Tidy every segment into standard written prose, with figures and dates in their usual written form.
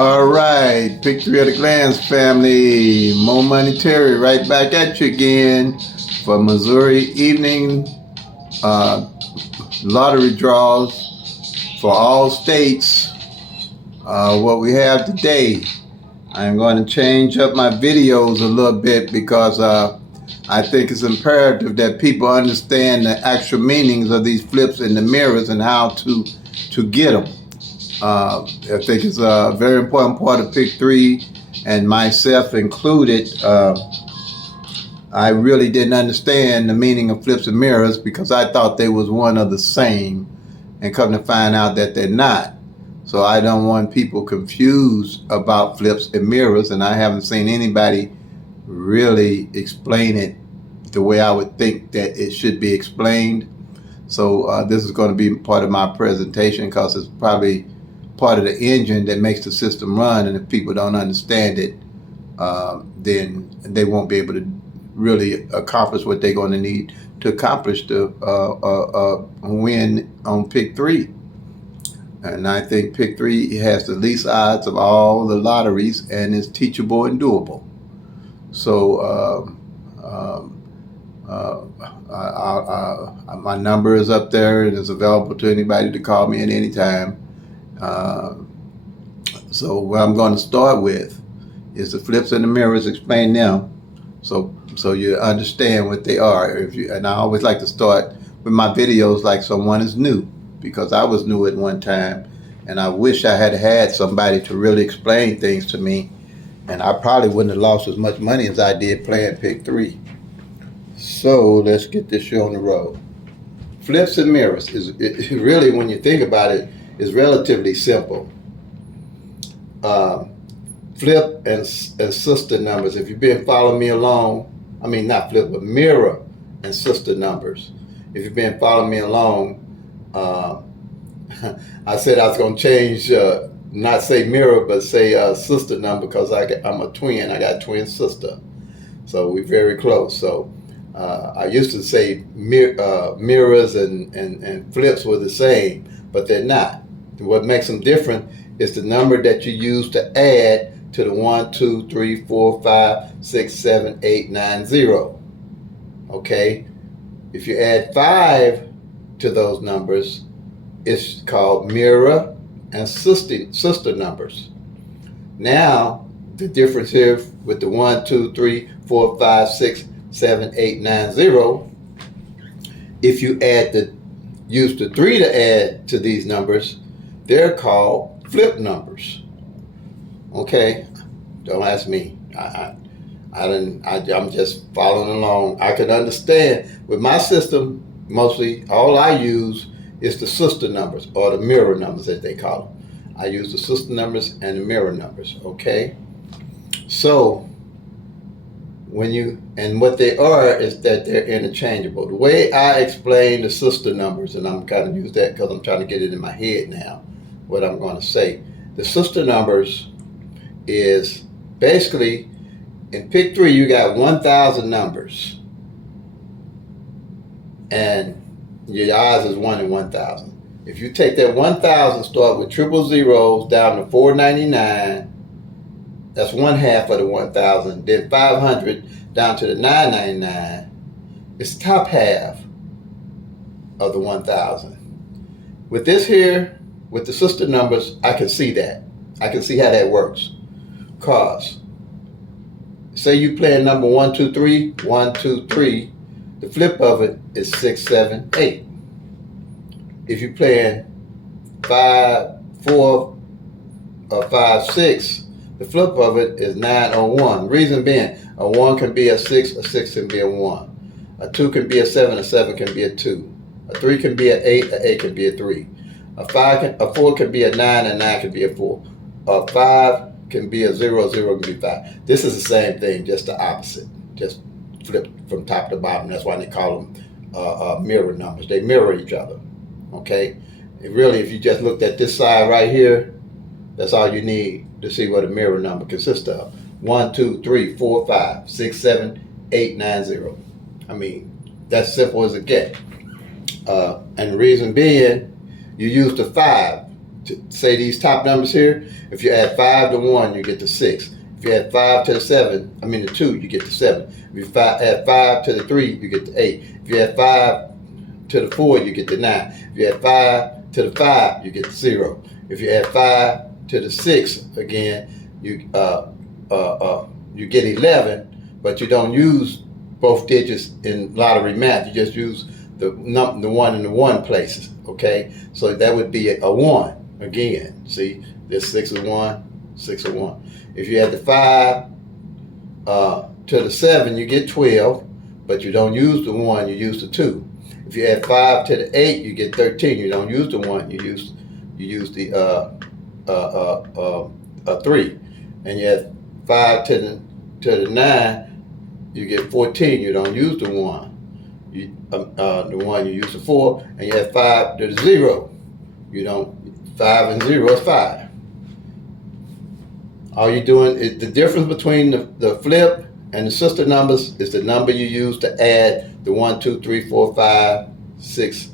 All right, pick three of the Glands family. Mo Money Terry right back at you again for Missouri evening uh, lottery draws for all states. What we have today, I'm going to change up my videos a little bit because I think it's imperative that people understand the actual meanings of these flips in the mirrors and how to get them. I think it's a very important part of Pick-3, and myself included. I really didn't understand the meaning of flips and mirrors because I thought they was one of the same, and come to find out that they're not. So I don't want people confused about flips and mirrors, and I haven't seen anybody really explain it the way I would think that it should be explained. So this is going to be part of my presentation because it's probably part of the engine that makes the system run, and if people don't understand it, then they won't be able to really accomplish what they're going to need to accomplish the win on Pick-3. And I think Pick-3 has the least odds of all the lotteries and is teachable and doable. So my number is up there and is available to anybody to call me at any time. So what I'm going to start with is the flips and the mirrors, explain them so you understand what they are. And I always like to start with my videos like someone is new, because I was new at one time and I wish I had somebody to really explain things to me, and I probably wouldn't have lost as much money as I did playing Pick-3. So let's get this show on the road. Flips and mirrors is really, when you think about it, is relatively simple. Flip and sister numbers. If you've been following me along, I mean not flip, but mirror and sister numbers. If you've been following me along, I said I was going to change, not say mirror, but say sister number, because I'm a twin. I got a twin sister, so we're very close. So I used to say mirrors and flips were the same, but they're not. What makes them different is the number that you use to add to the 1, 2, 3, 4, 5, 6, 7, 8, 9, 0. Okay? If you add 5 to those numbers, it's called mirror and sister numbers. Now, the difference here with the 1, 2, 3, 4, 5, 6, 7, 8, 9, 0, if you use the 3 to add to these numbers, they're called flip numbers. Okay, don't ask me. I'm just following along. I can understand with my system. Mostly, all I use is the sister numbers, or the mirror numbers as they call them. I use the sister numbers and the mirror numbers. Okay, so what they are is that they're interchangeable. The way I explain the sister numbers, and I'm kind of use that because I'm trying to get it in my head now, what I'm going to say. The sister numbers is basically, in Pick-3 you got 1,000 numbers, and your odds is 1 in 1,000. If you take that 1,000, start with triple zeros down to 499, that's 1/2 of the 1,000. Then 500 down to the 999. It's the top half of the 1,000. With this here, with the sister numbers, I can see that. I can see how that works. Cause, say you playing number 1, 2, 3, 1, 2, 3. The flip of it is 6, 7, 8. If you playing 5, 4, or 5, 6, the flip of it is 9 or 1. Reason being, a 1 can be a 6 can be a 1. A 2 can be a 7 can be a 2. A 3 can be an 8 can be a 3. A 4 can be a 9, and 9 can be a 4. A 5 can be a 0, 0 can be 5. This is the same thing, just the opposite. Just flip from top to bottom. That's why they call them mirror numbers. They mirror each other. Okay? And really, if you just looked at this side right here, that's all you need to see what a mirror number consists of. 1, 2, 3, 4, 5, 6, 7, 8, 9, 0. I mean, that's simple as it gets. And the reason being, you use the 5 say these top numbers here. If you add 5 to 1, you get the 6. If you add 5 to the 7, I mean the 2, you get the 7. If you add 5 to the 3, you get the 8. If you add 5 to the 4, you get the 9. If you add 5 to the 5, you get the 0. If you add 5 to the 6 again, you get 11, but you don't use both digits in lottery math. You just use the 1 in the 1 places. Okay, so that would be a 1 again. See, this 6 is 1, 6 is 1. If you add the 5 to the 7, you get 12, but you don't use the 1, you use the 2. If you add 5 to the 8, you get 13. You don't use the 1, you use the 3. And you add 5 to the 9, you get 14. You don't use the 1. The 1, you use the 4, and you add 5 to the 0. You don't. 5 and 0 is 5. All you're doing is the difference between the flip and the sister numbers is the number you use to add the 1, 2, 3, 4, 5, 6,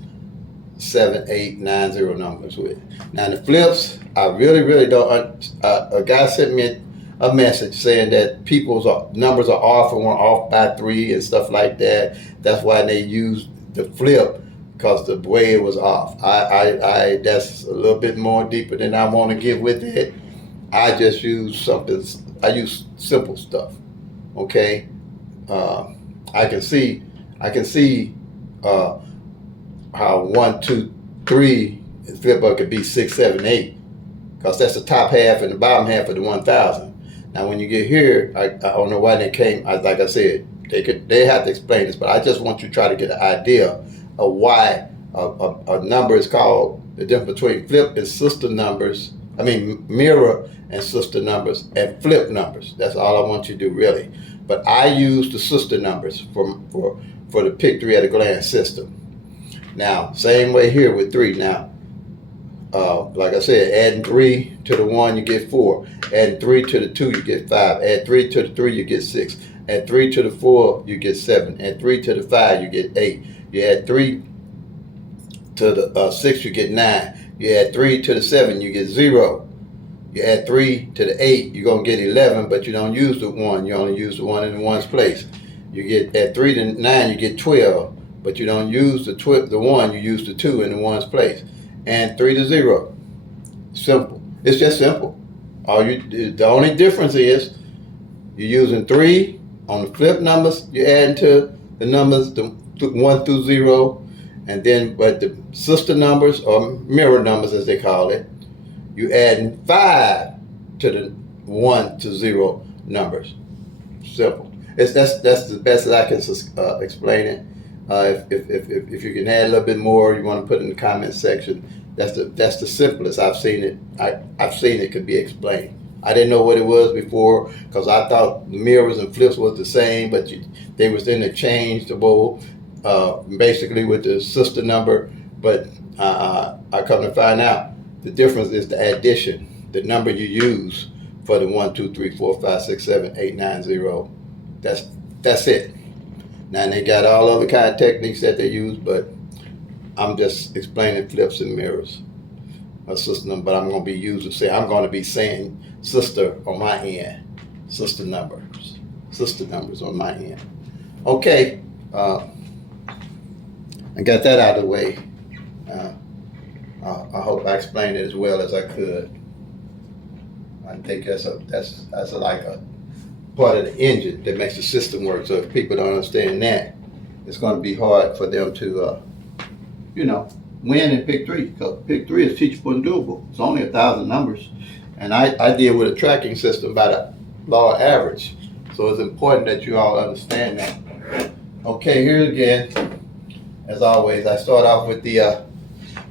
7, 8, 9, 0 numbers with. Now the flips, I really don't. A guy sent me a message saying that people's numbers are off and were off by 3 and stuff like that. That's why they used the flip, because the way it was off. I that's a little bit more deeper than I want to get with it. I just use something. I use simple stuff. Okay, I can see how 1, 2, 3 flip up could be 6, 7, 8, because that's the top half and the bottom half of the 1,000. Now, when you get here, I don't know why they came. Like I said, they have to explain this, but I just want you to try to get an idea of why a number is called, the difference between flip and sister numbers. I mean, mirror and sister numbers and flip numbers. That's all I want you to do, really. But I use the sister numbers for the PICK-3 at a glance system. Now, same way here with 3. Now, like I said, adding 3 to the 1, you get 4. Adding 3 to the 2, you get 5. Add 3 to the 3, you get 6. Add 3 to the 4, you get 7. Add 3 to the 5, you get 8. You add 3 to the 6, you get 9. You add 3 to the 7, you get 0. You add 3 to the 8, you're going to get 11, but you don't use the 1. You only use the 1 in the 1's place. You get add 3 to 9, you get 12, but you don't use the 1, you use the 2 in the 1's place. And 3 to 0. Simple. It's just simple. The only difference is you're using 3 on the flip numbers. You're adding to the numbers, the 1 through 0, and then but the sister numbers, or mirror numbers as they call it, you adding 5 to the 1 to 0 numbers. Simple. That's the best that I can explain it. If you can add a little bit more, you want to put it in the comment section. That's the simplest I've seen it. I've seen it could be explained. I didn't know what it was before, because I thought mirrors and flips was the same, but they was interchangeable, basically with the sister number. But I come to find out the difference is the addition, the number you use for the 1, 2, 3, 4, 5, 6, 7, 8, 9, 0. That's it. Now they got all other kind of techniques that they use, but I'm just explaining flips and mirrors, a sister number. But I'm going to be saying sister on my end, sister numbers on my end. Okay, I got that out of the way. I hope I explained it as well as I could. I think that's like a part of the engine that makes the system work. So if people don't understand that, it's going to be hard for them to, win in PICK-3, because PICK-3 is teachable and doable. It's only 1,000 numbers, and I deal with a tracking system by the law of average. So it's important that you all understand that. Okay, here again, as always, I start off with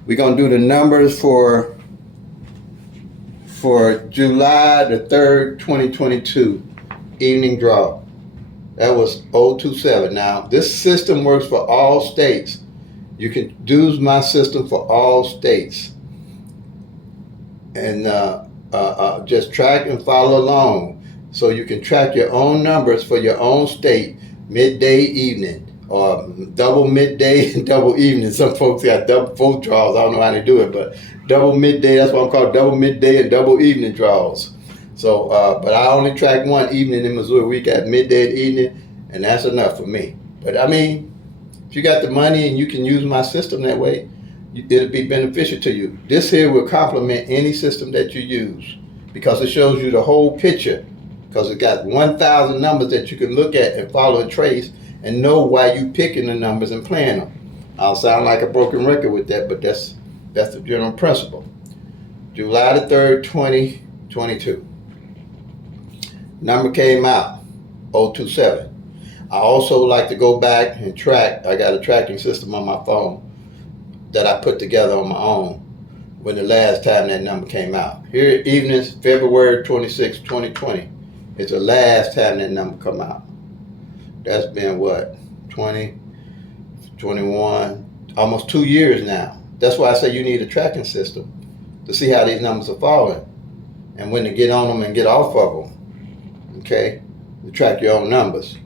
we're going to do the numbers for July the 3rd, 2022, evening draw. That was 027. Now, this system works for all states. You can use my system for all states. And just track and follow along. So you can track your own numbers for your own state, midday, evening. or double midday and double evening. Some folks got double both draws. I don't know how they do it, but double midday, that's what I'm called, double midday and double evening draws. So, but I only track one evening in Missouri. We got midday and evening, and that's enough for me. But I mean, if you got the money and you can use my system that way, it'll be beneficial to you. This here will complement any system that you use because it shows you the whole picture, because it got 1,000 numbers that you can look at and follow and trace and know why you picking the numbers and playing them. I'll sound like a broken record with that, but that's the general principle. July the 3rd, 2022. Number came out, 027. I also like to go back and track. I got a tracking system on my phone that I put together on my own when the last time that number came out. Here, evenings, February 26, 2020. It's the last time that number come out. That's been what, 20, 21, almost 2 years now. That's why I say you need a tracking system to see how these numbers are falling and when to get on them and get off of them. Okay, to track your own numbers.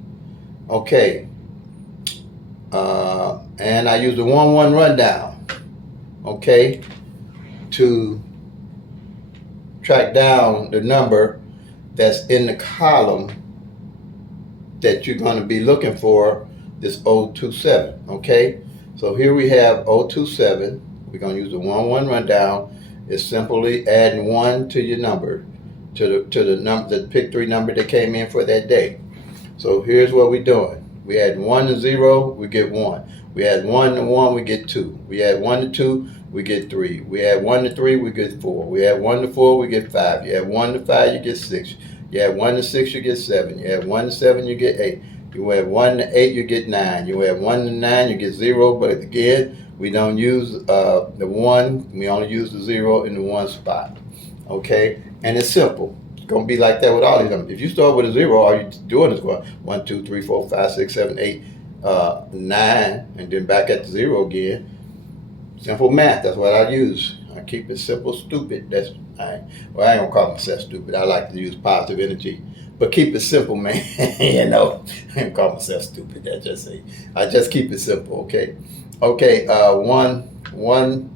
Okay, and I use the 1-1 rundown, okay, to track down the number that's in the column that you're going to be looking for, this 027, okay? So here we have 027. We're going to use the 1-1 rundown. It's simply adding 1 to your number, to the number, the PICK-3 number that came in for that day. So here's what we're doing. We add 1 to 0, we get 1. We add 1 to 1, we get 2. We add 1 to 2, we get 3. We add 1 to 3, we get 4. We add 1 to 4, we get 5. You add 1 to 5, you get 6. You add 1 to 6, you get 7. You add 1 to 7, you get 8. You add 1 to 8, you get 9. You add 1 to 9, you get 0. But again, we don't use the 1. We only use the 0 in the 1 spot. Okay? And it's simple. It's going to be like that with all these numbers. If you start with a 0, all you're doing is going 1, 2, 3, 4, 5, 6, 7, 8, 9, and then back at the 0 again. Simple math. That's what I use. I keep it simple, stupid. I ain't gonna call myself stupid. I like to use positive energy, but keep it simple, man. You know, I ain't call myself stupid. I just keep it simple. Okay. Okay. 1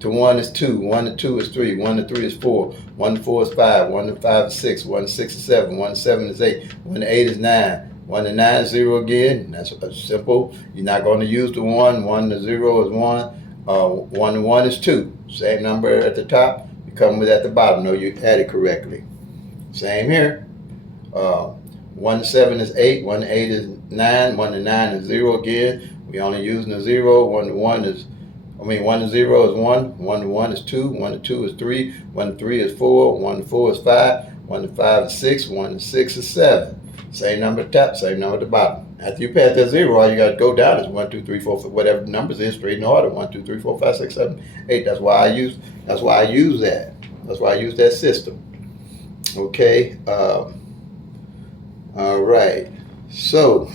to 1 is 2. 1 to 2 is 3. 1 to 3 is 4. 1 to 4 is 5. 1 to 5 is 6. 1 to 6 is 7. 1 to 7 is 8. 1 to 8 is 9. 1 to 9 is 0 again. That's simple. You're not going to use the 1. 1 to 0 is 1. 1 to 1 is 2. Same number at the top. You come with at the bottom. No, you added correctly. Same here. 1 to 7 is 8. 1 to 8 is 9. 1 to 9 is 0 again. We only using the 0. 1 to 0 is 1. 1 to 1 is 2. 1 to 2 is 3. 1 to 3 is 4. 1 to 4 is 5. 1 to 5 is 6. 1 to 6 is 7. Same number at the top, same number at the bottom. After you pass that 0, all you got to go down is 1, 2, 3, 4, whatever the numbers is, straight in order. 1, 2, 3, 4, 5, 6, 7, 8. That's why I use that. That's why I use that system. Okay. All right. So,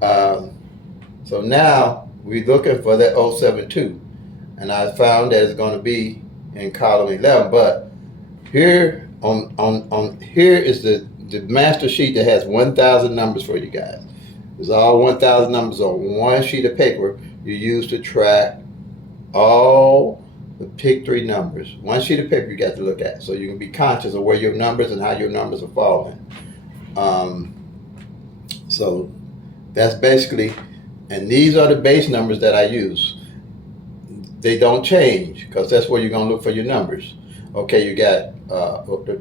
so now we're looking for that 072, and I found that it's going to be in column 11. But here here is the master sheet that has 1,000 numbers for you guys. There's all 1,000 numbers on one sheet of paper you use to track all the PICK-3 numbers. One sheet of paper you got to look at, so you can be conscious of where your numbers and how your numbers are falling. So that's basically, and these are the base numbers that I use. They don't change because that's where you're going to look for your numbers. Okay, you got 012,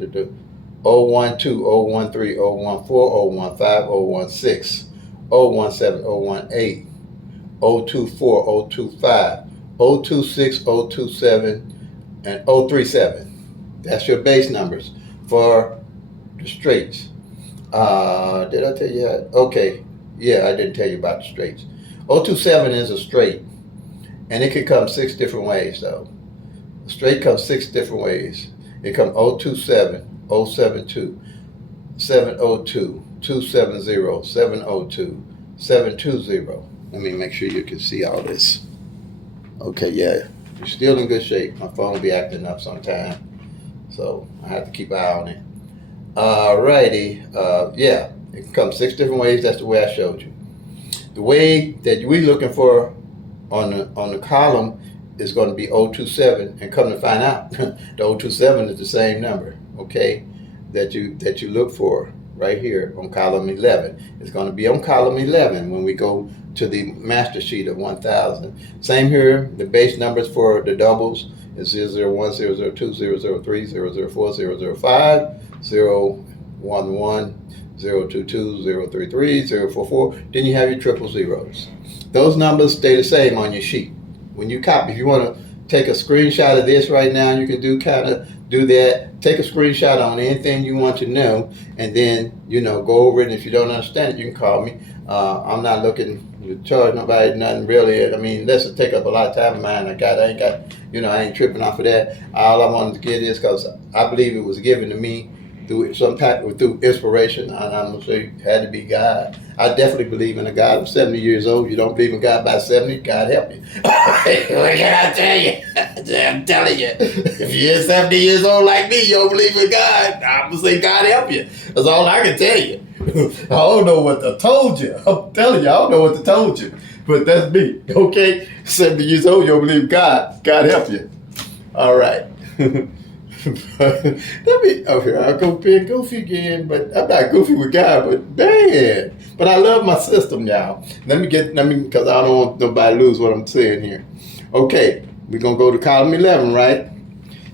013, 014, 015, 016, 017, 018, 024, 025, 026, 027, and 037. That's your base numbers for the straights. Did I tell you that? Okay, yeah, I didn't tell you about the straights. 027 is a straight, and it can come 6 different ways though. A straight comes 6 different ways. It comes 027, 072, 702, 270, 702, 720. Let me make sure you can see all this. Okay, yeah, you're still in good shape. My phone will be acting up sometime, so I have to keep an eye on it. Alrighty, yeah, it can come 6 different ways. That's the way I showed you. The way that we're looking for on the column is going to be 027, and come to find out, the 027 is the same number, okay, that you look for right here on column 11. It's going to be on column 11 when we go to the master sheet of 1000. Same here, the base numbers for the doubles is 001, 002, 003, 004, 005, 011, 022, 033, 044. Then you have your triple zeros. Those numbers stay the same on your sheet. When you copy, if you want to take a screenshot of this right now, you can do that. Take a screenshot on anything you want to know, and then go over it. And if you don't understand it, you can call me. I'm not looking to charge nobody nothing really. I mean, unless it take up a lot of time of mine. I ain't tripping off of that. All I wanted to get is because I believe it was given to me through inspiration, and I'm gonna say it had to be God. I definitely believe in a God. I'm 70 years old. You don't believe in God by 70, God help you. What can I tell you? I'm telling you, if you're 70 years old like me, you don't believe in God, I'm gonna say God help you. That's all I can tell you. I don't know what I told you. I'm telling you, I don't know what I told you. But that's me, okay? 70 years old, you don't believe God. God help you. All right. I'll go being goofy again, but I'm not goofy with God, but man. But I love my system, y'all. Because I don't want nobody to lose what I'm saying here. Okay, we're going to go to column 11, right?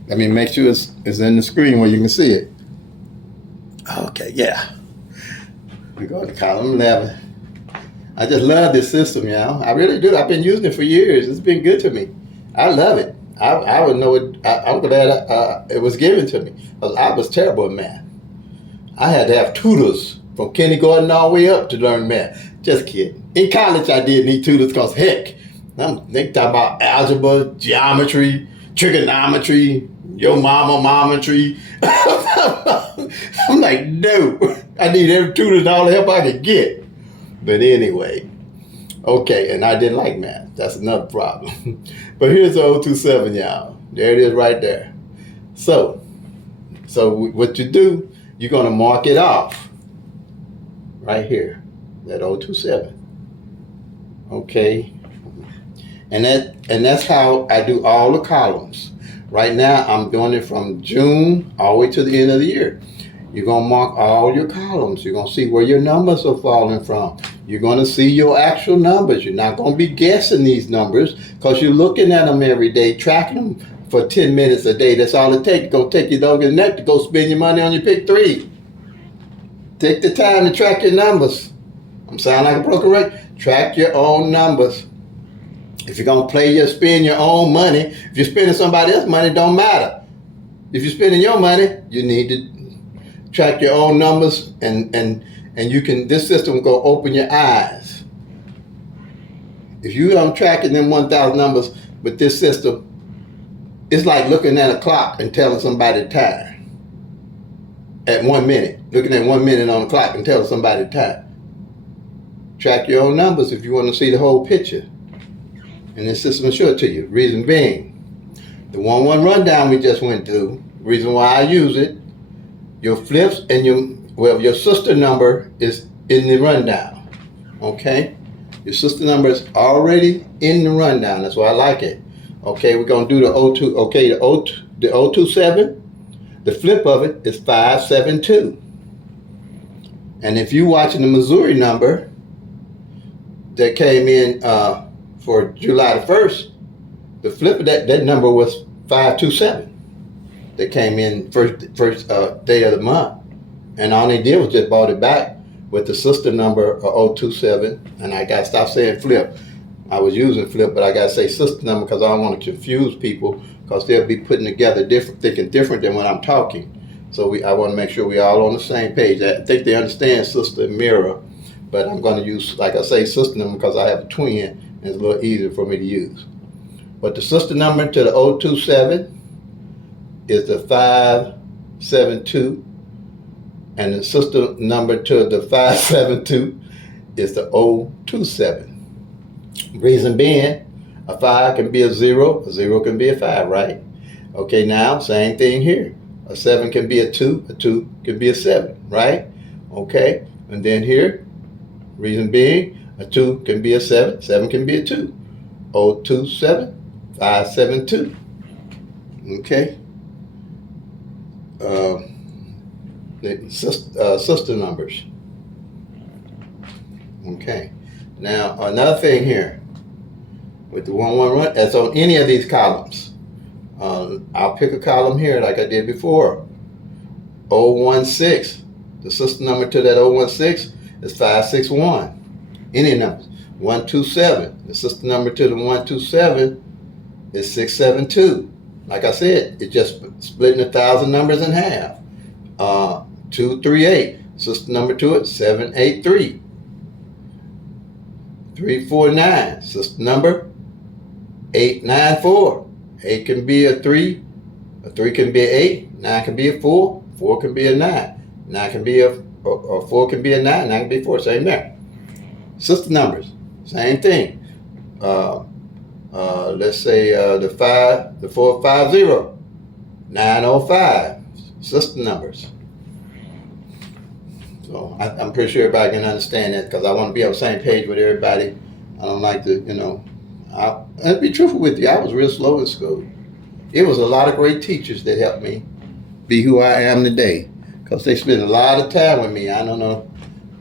Let me make sure it's in the screen where you can see it. Okay, yeah. We go to column 11. I just love this system, y'all. I really do. I've been using it for years. It's been good to me. I love it. I would know it. I'm glad it was given to me, because I was terrible at math. I had to have tutors from kindergarten all the way up to learn math. Just kidding. In college, I did need tutors because, heck, they talk about algebra, geometry, trigonometry, your mometry. I'm like, no, I need every tutor and all the help I could get. But anyway, okay, and I didn't like math. That's another problem. But here's the 027, y'all. There it is right there. So what you do, you're going to mark it off right here, that 027. Okay. And that's how I do all the columns. Right now, I'm doing it from June all the way to the end of the year. You're going to mark all your columns. You're going to see where your numbers are falling from. You're going to see your actual numbers. You're not going to be guessing these numbers, because you're looking at them every day, tracking them for 10 minutes a day. That's all it takes. It's going to take you longer than that to go spend your money on your PICK-3. Take the time to track your numbers. I'm sounding like a broken record. Track your own numbers. If you're going to spend your own money, if you're spending somebody else's money, it don't matter. If you're spending your money, you need to track your own numbers, and this system will go open your eyes. If you don't track it in 1,000 numbers with this system, it's like looking at a clock and telling somebody the time. At 1 minute, looking at 1 minute on the clock and telling somebody the time. Track your own numbers if you want to see the whole picture. And this system will show it to you. Reason being, the 1-1 rundown we just went through, reason why I use it, your flips and your sister number is in the rundown, okay? Your sister number is already in the rundown. That's why I like it. Okay, we're going to do the 02. Okay, the 027, the flip of it is 572. And if you're watching the Missouri number that came in for July the 1st, the flip of that number was 527. That came in first day of the month. And all they did was just bought it back with the sister number of 027. And I got to stop saying flip. I was using flip, but I got to say sister number because I don't want to confuse people, because they'll be putting together thinking different than when I'm talking. So I want to make sure we're all on the same page. I think they understand sister and mirror, but I'm going to use, like I say, sister number because I have a twin and it's a little easier for me to use. But the sister number to the 027 is the 572, and the sister number to the 572 is the 027. Reason being, a 5 can be a 0 can be a 5, right? Okay, now, same thing here. A 7 can be a 2 can be a 7, right? Okay, and then here, reason being, A 2 can be a 7. 7 can be a 2. 027 572. Okay. The sister numbers. Okay. Now another thing here with the 111, that's on any of these columns. I'll pick a column here like I did before. 016. The sister number to that 016 is 561. Any numbers. 127. The sister number to the 127 is 672. Like I said, it's just splitting 1,000 numbers in half. 238. Sister number to it, 783. 349. Sister number, 894. 8 can be a 3. A 3 can be an 8. 9 can be a 4. 4 can be a 9. 9 can be a 4 can be a 9. 9 can be a 4. Same there. Sister numbers, same thing. Let's say the 450. 905. Sister numbers. So I'm pretty sure everybody can understand that, because I want to be on the same page with everybody. I don't like to, I'll be truthful with you. I was real slow in school. It was a lot of great teachers that helped me be who I am today, because they spent a lot of time with me. I don't know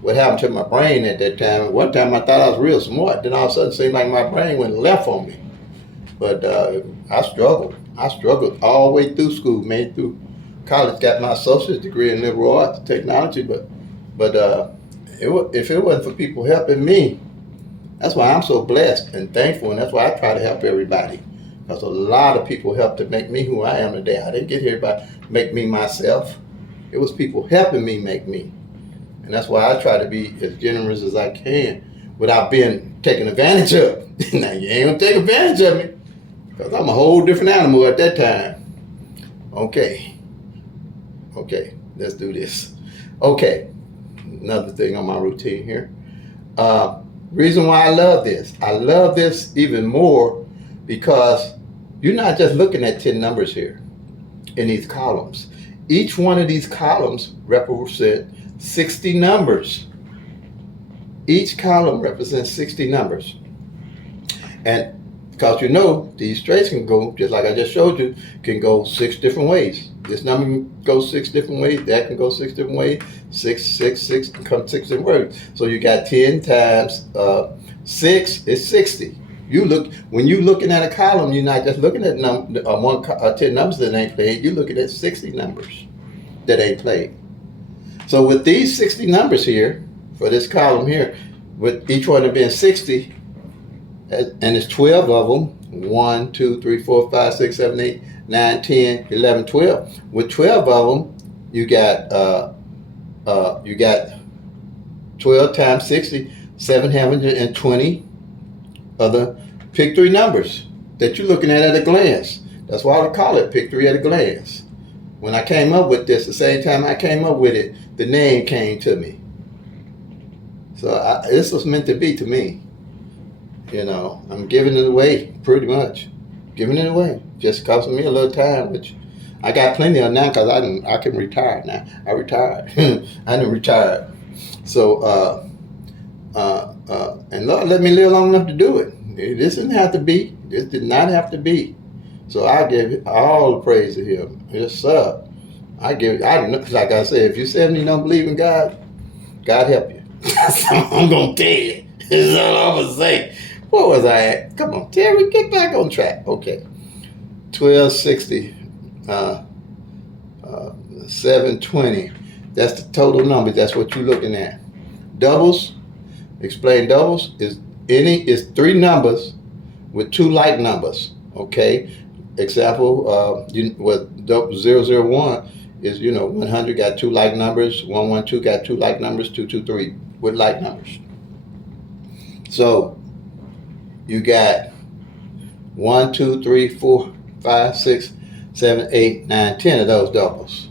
what happened to my brain at that time. One time I thought I was real smart. Then all of a sudden it seemed like my brain went left on me. But I struggled. I struggled all the way through school, made through college, got my associate's degree in liberal arts technology. But if it wasn't for people helping me, that's why I'm so blessed and thankful, and that's why I try to help everybody. Because a lot of people helped to make me who I am today. I didn't get here by make me myself. It was people helping me make me. And that's why I try to be as generous as I can without being taken advantage of. Now, you ain't going to take advantage of me, because I'm a whole different animal at that time. Okay, let's do this. Okay, another thing on my routine here. Reason why I love this even more, because you're not just looking at 10 numbers here in these columns. Each one of these columns represent 60 numbers. Each column represents 60 numbers. And because these straights can go, just like I just showed you, can go 6 different ways. This number can go 6 different ways, that can go 6 different ways, 6, 6, 6, can come 6 different ways. So you got 10 times 6 is 60. When you're looking at a column, you're not just looking at 10 numbers that ain't played, you're looking at 60 numbers that ain't played. So with these 60 numbers here, for this column here, with each one of them being 60, and it's 12 of them, 1, 2, 3, 4, 5, 6, 7, 8, 9, 10, 11, 12. With 12 of them, you got 12 times 60, 720 other PICK-3 numbers that you're looking at a glance. That's why I call it PICK-3 at a glance. When I came up with this, the same time I came up with it, the name came to me. So this was meant to be to me. I'm giving it away, pretty much. Giving it away. Just costing me a little time, which I got plenty of now, because I can retire now. I retired. I didn't retire. So, and Lord let me live long enough to do it. This didn't have to be. This did not have to be. So I give all the praise to Him. Yes, sir. Like I said, if you're 70 and don't believe in God, God help you. I'm going to tell you. That's all I'm going to say. What was I at? Come on, Terry, get back on track. Okay. 1260, 720. That's the total number. That's what you're looking at. Doubles, explain doubles, is 3 numbers with 2 like numbers. Okay. Example, 001 is, 100 got 2 like numbers, 112 got 2 like numbers, 223 with like numbers. So you got 1, 2, 3, 4, 5, 6, 7, 8, 9, 10 of those doubles.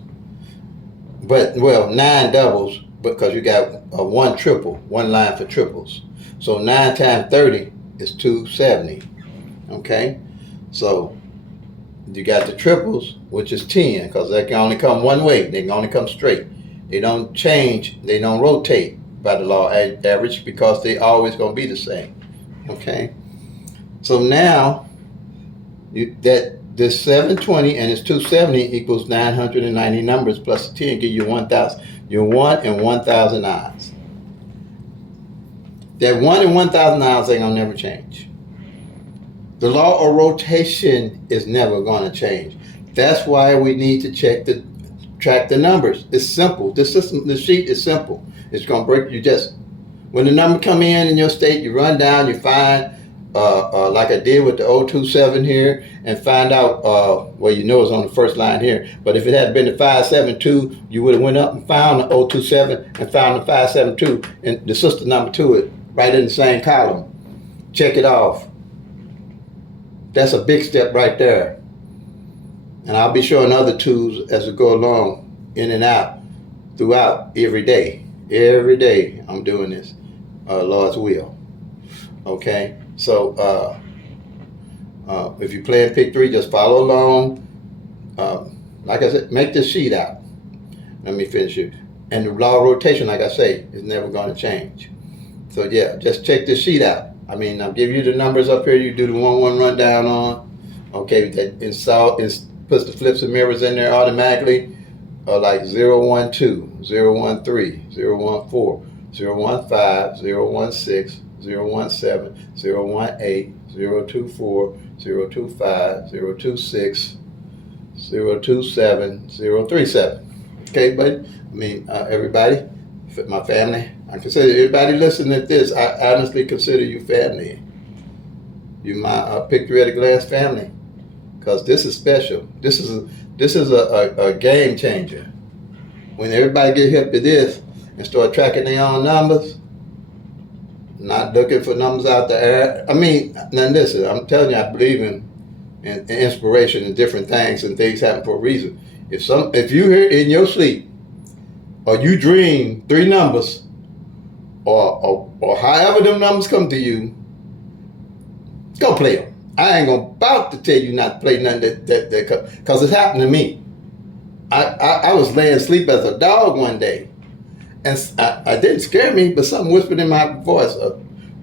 9 doubles, because you got 1 triple, 1 line for triples. So 9 times 30 is 270. Okay? So you got the triples, which is 10, because they can only come one way. They can only come straight. They don't change. They don't rotate by the law average because they always going to be the same. Okay. So now this 720 and this 270 equals 990 numbers plus 10 give you 1,000. Your 1 in 1,000 odds. That 1 in 1,000 odds ain't gonna never change. The law of rotation is never gonna change. That's why we need to track the numbers. It's simple. The system, the sheet is simple. It's gonna break. When the number come in your state, you run down, you find. Like I did with the 027 here, and find out, well, you know it's on the first line here, but if it had been the 572, you would have went up and found the 027 and found the 572 and the sister number to it, right in the same column. Check it off. That's a big step right there. And I'll be showing other tools as we go along, in and out, throughout every day. Every day I'm doing this, Lord's will. Okay? So if you're playing Pick-3, just follow along. Like I said, make this sheet out. Let me finish it. And the law of rotation, like I say, is never going to change. So yeah, just check this sheet out. I mean, I'll give you the numbers up here. You do the 1-1 rundown on. Okay, that puts the flips and mirrors in there automatically. Like 012, 013, 014, 015, 016. 017, 018, 024, 025, 026, 027, 037. Okay, but I mean, everybody, my family, I consider everybody listening to this, I honestly consider you family. You my Pick-3 at a glance family, because this is special. This is a game changer. When everybody get hip to this and start tracking their own numbers, not looking for numbers out the air. I mean, now listen, I'm telling you, I believe in inspiration and different things, and things happen for a reason. If you hear in your sleep, or you dream 3 numbers, or however them numbers come to you, go play them. I ain't about to tell you not to play nothing that because it's happened to me. I was laying asleep as a dog one day. And I didn't scare me, but something whispered in my voice,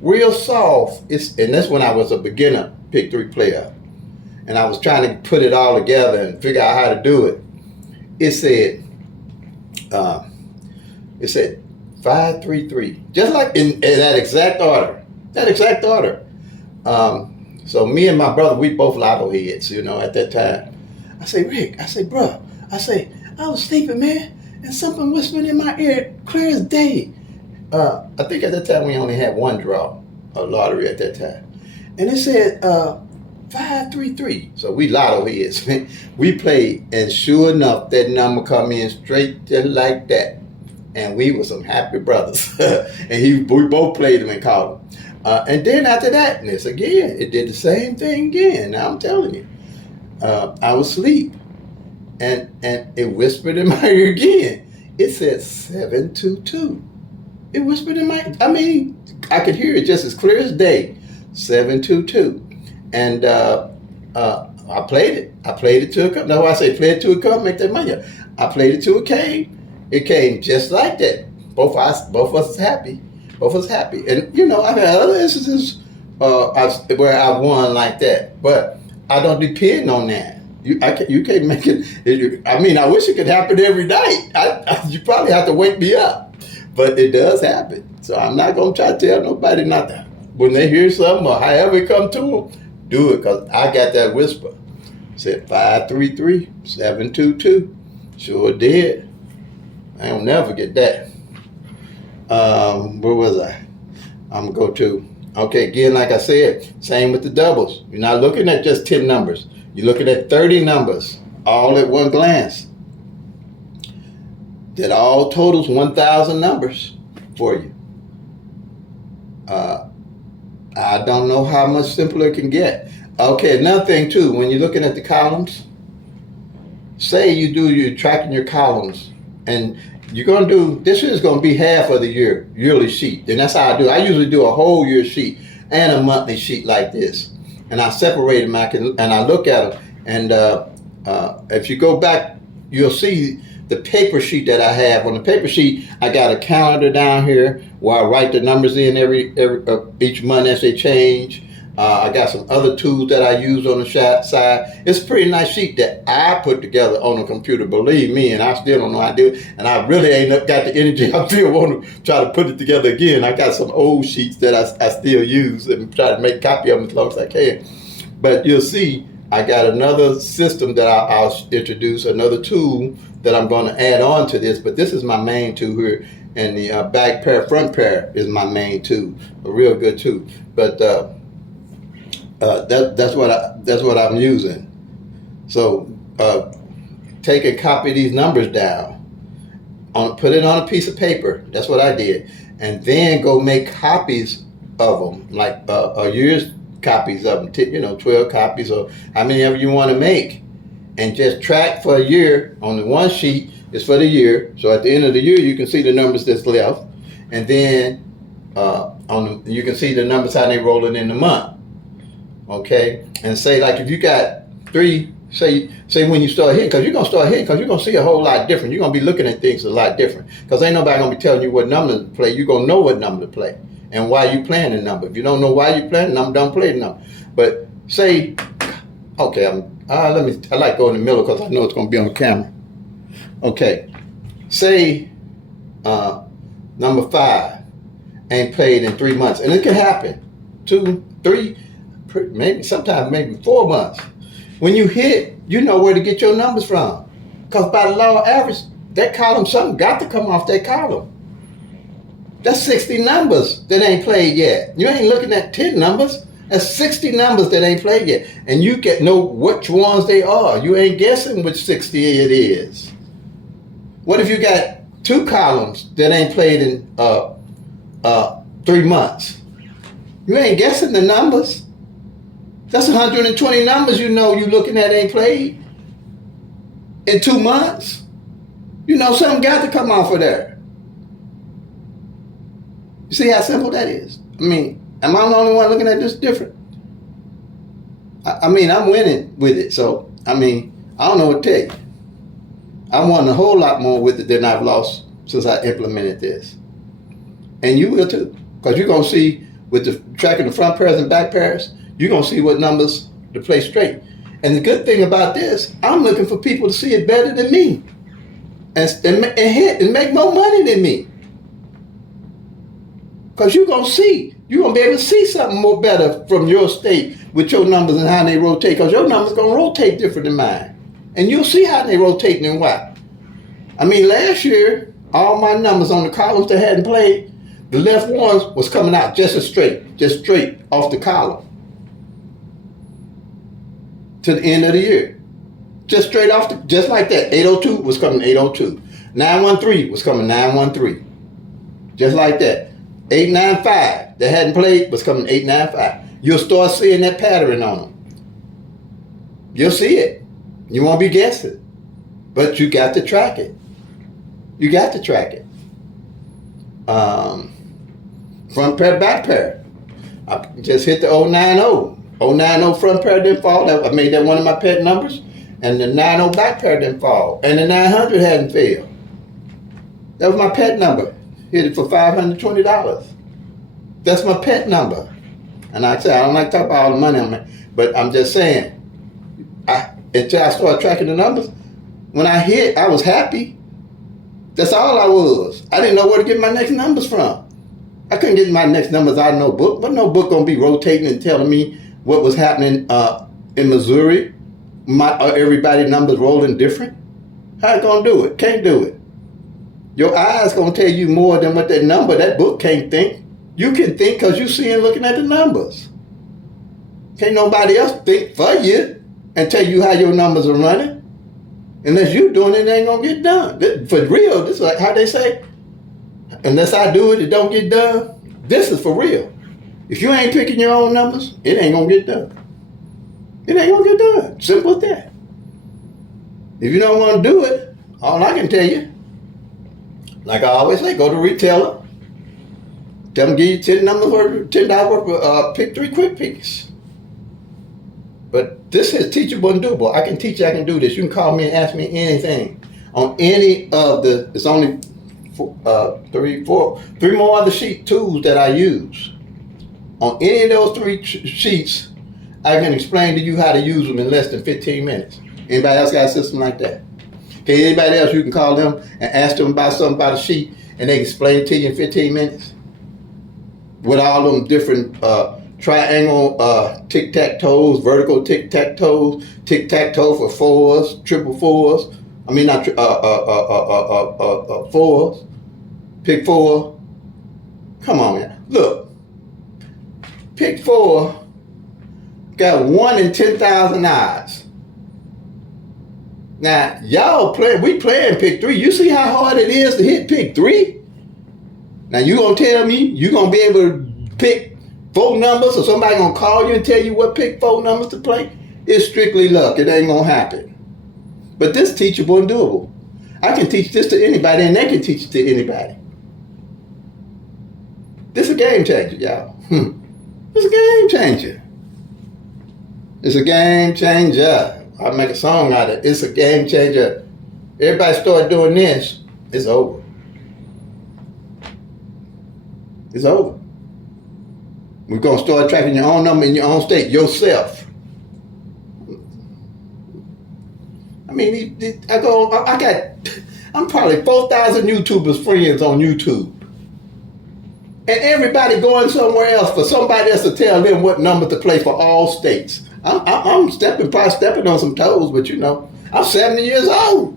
real soft. And that's when I was a beginner Pick-3 player. And I was trying to put it all together and figure out how to do it. It said 533, just like in that exact order. That exact order. So me and my brother, we both lotto heads, at that time. I say, Rick, bro, I was sleeping, man. And something whispered in my ear, clear as day. I think at that time we only had one draw, a lottery at that time. And it said 533. So we lotto heads. We played, and sure enough, that number come in straight just like that. And we were some happy brothers. And we both played them and caught them. And then after that, and this again, it did the same thing again. Now I'm telling you, I was asleep. And it whispered in my ear again. It said 722. It whispered in I could hear it just as clear as day. 722. And I played it. I played it till it come. That's why I say play it till it come, make that money. I played it till it came. It came just like that. Both of us happy. Both of us happy. And I've had other instances where I won like that. But I don't depend on that. You can't make it. I wish it could happen every night. You probably have to wake me up, but it does happen. So I'm not gonna try to tell nobody nothing. When they hear something or however it come to them, do it, because I got that whisper. Said 533, 722. Sure did. I don't never get that. Where was I? I'm gonna go to. Okay, again, like I said, same with the doubles. You're not looking at just 10 numbers. You're looking at 30 numbers, all at one glance. That all totals 1,000 numbers for you. I don't know how much simpler it can get. Okay, another thing too, when you're looking at the columns, say you're tracking your columns, and you're going to do, this is going to be half of the yearly sheet. And that's how I do. I usually do a whole year sheet and a monthly sheet like this. And I separate them, and I look at them. And if you go back, you'll see the paper sheet that I have. On the paper sheet, I got a calendar down here where I write the numbers in every each month as they change. I got some other tools that I use on the side. It's a pretty nice sheet that I put together on the computer, believe me, and I still don't know how to do it. And I really ain't got the energy. I still want to try to put it together again. I got some old sheets that I still use and try to make a copy of them as long as I can. But you'll see, I got another system that I'll introduce, another tool that I'm going to add on to this. But this is my main tool here. And the back pair, front pair is my main tool, a real good tool. But that's what I'm using. So take and copy these numbers down, put it on a piece of paper. That's what I did, and then go make copies of them, like a year's copies of them. 12 copies or how many ever you want to make, and just track for a year. On the one sheet is for the year, so at the end of the year you can see the numbers that's left, and then you can see the numbers how they rolling in the month. Okay, and say like if you got 3, say when you start hitting, because you're gonna start hitting, because you're gonna see a whole lot different. You're gonna be looking at things a lot different, because ain't nobody gonna be telling you what number to play. You're gonna know what number to play and why you playing the number. If you don't know why you playing the number, don't play the number. But say, okay, I like go in the middle because I know it's gonna be on the camera. Okay, say number 5 ain't played in 3 months, and it can happen 2, 3. Maybe sometimes maybe 4 months. When you hit, you know where to get your numbers from. Because by the law of average, that column, something got to come off that column. That's 60 numbers that ain't played yet. You ain't looking at 10 numbers. That's 60 numbers that ain't played yet. And you know which ones they are. You ain't guessing which 60 it is. What if you got 2 columns that ain't played in 3 months? You ain't guessing the numbers. That's 120 numbers you looking at ain't played in 2 months. Something got to come off of there. You see how simple that is? I mean, am I the only one looking at this different? I'm winning with it. So, I don't know what to tell you. I won a whole lot more with it than I've lost since I implemented this. And you will too. Because you're going to see with the tracking the front pairs and back pairs, you're going to see what numbers to play straight. And the good thing about this, I'm looking for people to see it better than me and hit and make more money than me. Because you're going to be able to see something more better from your state with your numbers and how they rotate, because your numbers going to rotate different than mine. And you'll see how they rotating and why. Last year, all my numbers on the columns that hadn't played, the left ones was coming out just straight off the column. To the end of the year. Just straight off, just like that. 802 was coming 802. 913 was coming 913. Just like that. 895 that hadn't played was coming 895. You'll start seeing that pattern on them. You'll see it. You won't be guessing. But you got to track it. You got to track it. Front pair, back pair. I just hit the 090. 090 front pair didn't fall. I made that one of my pet numbers. And the 90 back pair didn't fall. And the 900 hadn't failed. That was my pet number. Hit it for $520. That's my pet number. And like I said, I don't like to talk about all the money on it. But I'm just saying, until I started tracking the numbers, when I hit, I was happy. That's all I was. I didn't know where to get my next numbers from. I couldn't get my next numbers out of no book. But no book going to be rotating and telling me what was happening in Missouri. Everybody's numbers rolling different. How it going to do it? Can't do it. Your eyes going to tell you more than what that book can't think. You can think because you see and looking at the numbers. Can't nobody else think for you and tell you how your numbers are running. Unless you doing it, it ain't going to get done. For real, this is like how they say, unless I do it, it don't get done. This is for real. If you ain't picking your own numbers, it ain't going to get done. It ain't going to get done. Simple as that. If you don't want to do it, all I can tell you, like I always say, go to retailer. Tell them give you $10 worth of PICK-3 quick picks. But this is teachable and doable. I can teach you, I can do this. You can call me and ask me anything. On any of the, it's only three more other sheet tools that I use. On any of those three sheets, I can explain to you how to use them in less than 15 minutes. Anybody else got a system like that? Okay, anybody else, you can call them and ask them about something about a sheet, and they can explain it to you in 15 minutes with all them different triangle tic-tac-toes, vertical tic-tac-toes, tic-tac-toe for fours, triple fours. I mean, not fours, pick four. Come on, man. Look, pick four got 1 in 10,000 odds. Now, y'all we playing pick three. You see how hard it is to hit pick three? Now, you gonna tell me you gonna be able to pick 4 numbers, or somebody gonna call you and tell you what pick 4 numbers to play? It's strictly luck. It ain't gonna happen. But this teachable and doable. I can teach this to anybody, and they can teach it to anybody. This is a game changer, y'all. It's a game changer. It's a game changer. I'll make a song out of it. It's a game changer. Everybody start doing this, it's over. It's over. We're going to start tracking your own number in your own state, yourself. I mean, I'm probably 4,000 YouTubers friends on YouTube. And everybody going somewhere else for somebody else to tell them what number to play for all states. I'm probably stepping on some toes, but you know, I'm 70 years old.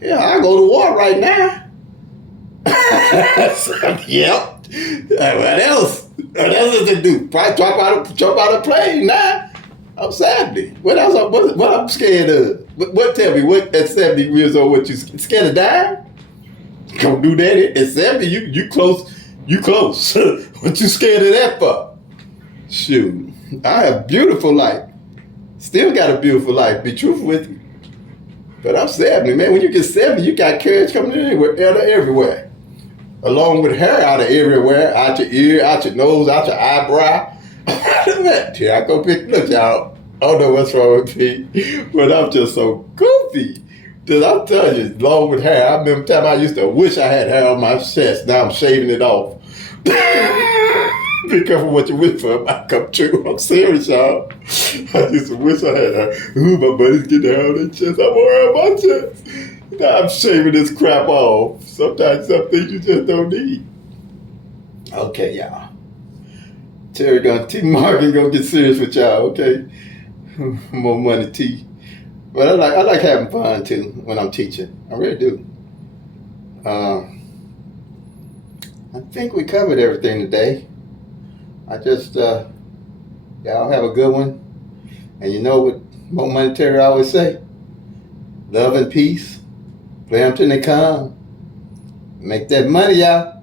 Yeah, I go to war right now. Yep. What else? What else is to do? Probably jump out of a plane now. I'm 70. What else? What I'm scared of? What tell me? What at 70 years old? What you scared of dying? Don't do that at 70. You close. You close. What you scared of that for? Shoot, I have a beautiful life. Still got a beautiful life. Be truthful with you. But I'm 70, man. When you get 70, you got courage coming in everywhere. Along with hair out of everywhere, out your ear, out your nose, out your eyebrow. Here I go pick. Look, y'all. I don't know what's wrong with me, but I'm just so goofy. Cause I'm telling you, along with hair. I remember the time I used to wish I had hair on my chest. Now I'm shaving it off. Be careful what you wish for. It might come true. I'm serious, y'all. I used to wish I had hair. Ooh, my buddies get hair on their chest. I'm wearing my chest. Now I'm shaving this crap off. Sometimes some things you just don't need. Okay, y'all. Terry T. Morgan gonna get serious with y'all, okay? More money, T. But I like having fun too when I'm teaching. I really do. I think we covered everything today. I just y'all have a good one. And you know what More Money Terry always say? Love and peace. Play them till they come. Make that money, y'all.